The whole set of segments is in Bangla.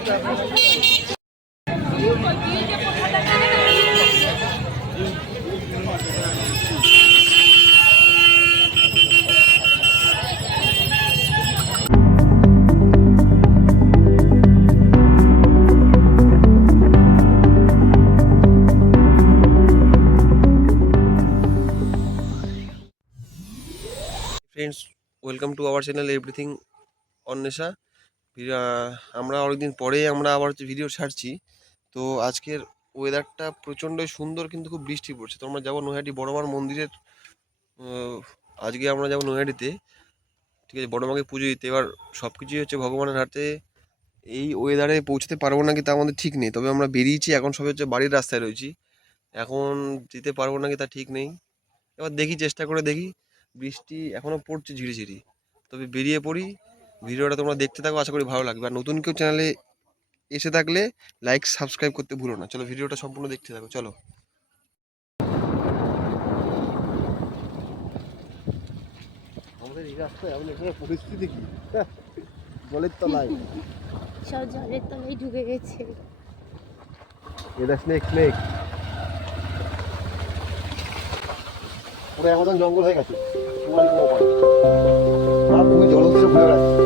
Friends, welcome to our channel everything Anwesha. আমরা অনেকদিন পরেই আমরা আবার ভিডিও ছাড়ছি। তো আজকের ওয়েদারটা প্রচণ্ডই সুন্দর, কিন্তু খুব বৃষ্টি পড়ছে। তো আমরা যাবো নৈহাটি বড়মার মন্দিরের। আজকে আমরা যাবো নৈহাটিতে, ঠিক আছে, বড়মাকে পুজো দিতে। এবার সব কিছুই হচ্ছে ভগবানের হাতে। এই ওয়েদারে পৌঁছতে পারবো নাকি তা আমাদের ঠিক নেই, তবে আমরা বেরিয়েছি। এখন সবে হচ্ছে বাড়ির রাস্তায় রয়েছি, এখন যেতে পারবো নাকি তা ঠিক নেই। এবার দেখি, চেষ্টা করে দেখি। বৃষ্টি এখনও পড়ছে ঝিরিঝিরি, তবে বেরিয়ে পড়ি। ভিডিওটা তোমরা দেখতে থাকো, আশা করি ভালো লাগবে। আর নতুন কেউ চ্যানেলে এসে থাকলে লাইক সাবস্ক্রাইব করতে ভুলো না। চলো, ভিডিওটা সম্পূর্ণ দেখতে থাকো, চলো। আমাদের এই রাস্তায় আমাদের এখানে পরিস্থিতি কি? জলের তলায়, সব জলের তলায় ঢুকে গেছে। এটা স্নেক স্নেক পুরো আমাদের জঙ্গল হয়ে গেছে। জল উৎসব ঘুরে বেড়াচ্ছে।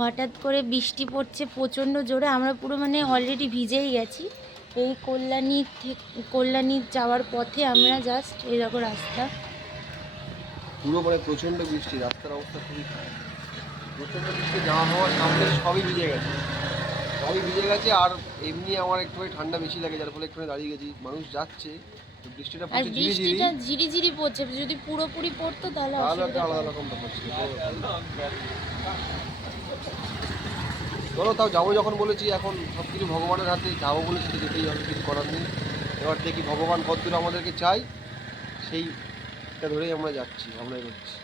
হঠাৎ করে বৃষ্টি পড়ছে প্রচণ্ড জোরে, আমরা পুরো মানে অলরেডি ভিজেই গেছি। এই কল্যাণী যাওয়ার পথে আমরা জাস্ট এরকম রাস্তা, পুরো মানে প্রচণ্ড বৃষ্টি, রাস্তার অবস্থা খুবই খারাপ। প্রচণ্ড বৃষ্টি, যাওয়া হওয়ার সামনে সবই ভিজে গেছে, আর এমনি আমার একটুখানি ঠান্ডা বেশি লাগে, যার ফলে একটুখানি দাঁড়িয়ে গেছি। মানুষ যাচ্ছে, তো বৃষ্টিটা আর পড়ছে বৃষ্টিটা ঝিরিঝিরি পড়ছে। যদি পুরোপুরি পড়তো তাহলে একটা আলাদা রকম ব্যাপার ছিল। চলো, তাও যাবো যখন বলেছি, এখন সব কিছু ভগবানের হাতে। যাবো বলেছি তো যেতেই হবে, কিছু করার নেই। এবার দেখি ভগবান কতদূর আমাদেরকে চাই, সেইটা ধরেই আমরা যাচ্ছি, আমরা এগোচ্ছি।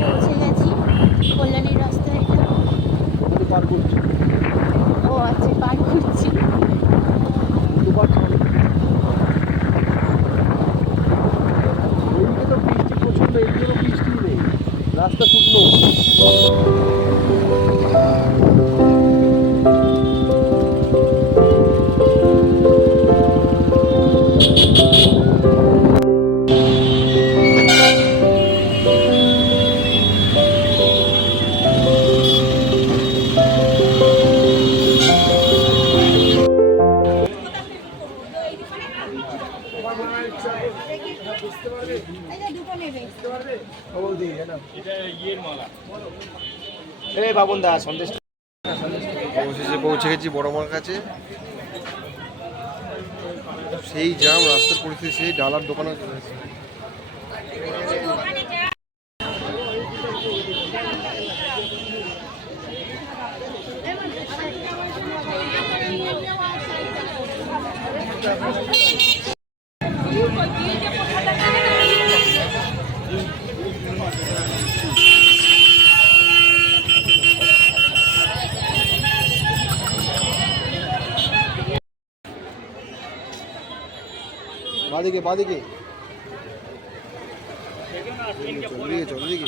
পৌঁছে গেছি। কল্যাণীর রাস্তা এটা। পার করছি। ও আচ্ছা, পার করছি। এদিকে তো বৃষ্টি প্রচণ্ড, এদিকে তো বৃষ্টি নেই, রাস্তা শুকনো। পৌঁছে গেছি বড়মার কাছে। সেই জাম, রাস্তার পরিস্থিতি সেই, ডালার দোকানে চলে এসেছে। বাদিকে বাদিকে চলে দিকে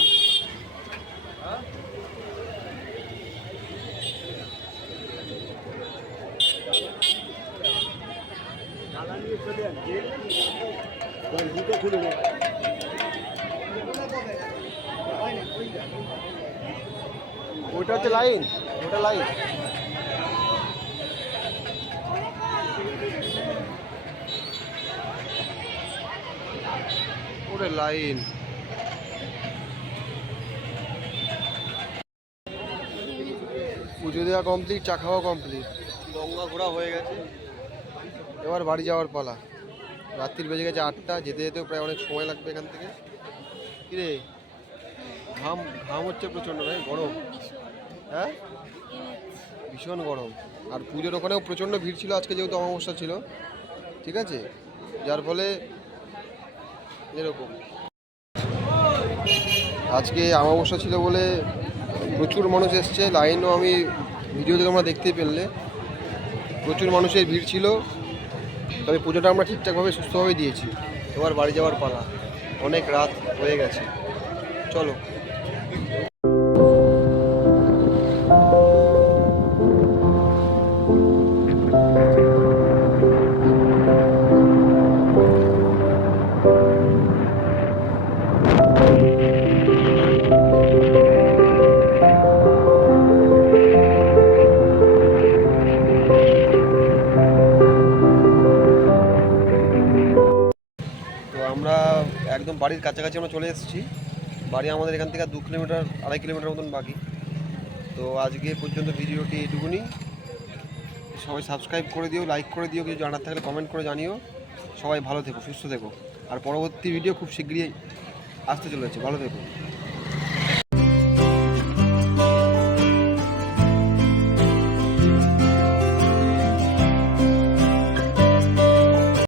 ওটা হচ্ছে লাইন, ওটা লাইন। ওরে লাইন। পুজো দেওয়া কমপ্লিট, চা খাওয়া কমপ্লিট, গঙ্গা ঘোরা হয়ে গেছে, এবার বাড়ি যাওয়ার পালা। রাত্রির বেজে গেছে 8টা, যেতে যেতেও প্রায় অনেক সময় লাগবে এখান থেকে। কিরে ঘাম ঘাম হচ্ছে প্রচণ্ড, নয় গরম? হ্যাঁ ভীষণ গরম। আর পুজোর ওখানেও প্রচণ্ড ভিড় ছিল আজকে, যেহেতু অমাবস্যা ছিল, ঠিক আছে, যার ফলে এরকম। আজকে অমাবস্যা ছিল বলে প্রচুর মানুষ এসছে, লাইনও আমি ভিডিওতে তোমরা দেখতেই পেলে, প্রচুর মানুষের ভিড় ছিল। তবে পুজোটা আমরা ঠিকঠাকভাবে সুস্থভাবে দিয়েছি। এবার বাড়ি যাওয়ার পালা, অনেক রাত হয়ে গেছে, চলো। তো আমরা একদম বাড়ির কাছাকাছি আমরা চলে এসেছি। বাড়ি আমাদের এখান থেকে 2 কিলোমিটার, 2.5 কিলোমিটার মতন বাকি। তো আজকে পর্যন্ত ভিডিওটি এটুকুনি। সবাই সাবস্ক্রাইব করে দিও, লাইক করে দিও, কিছু জানার থাকলে কমেন্ট করে জানিও। সবাই ভালো থেকো, সুস্থ থেকো। আর পরবর্তী ভিডিও খুব শীঘ্রই আসতে চলেছে, ভালো থেকো।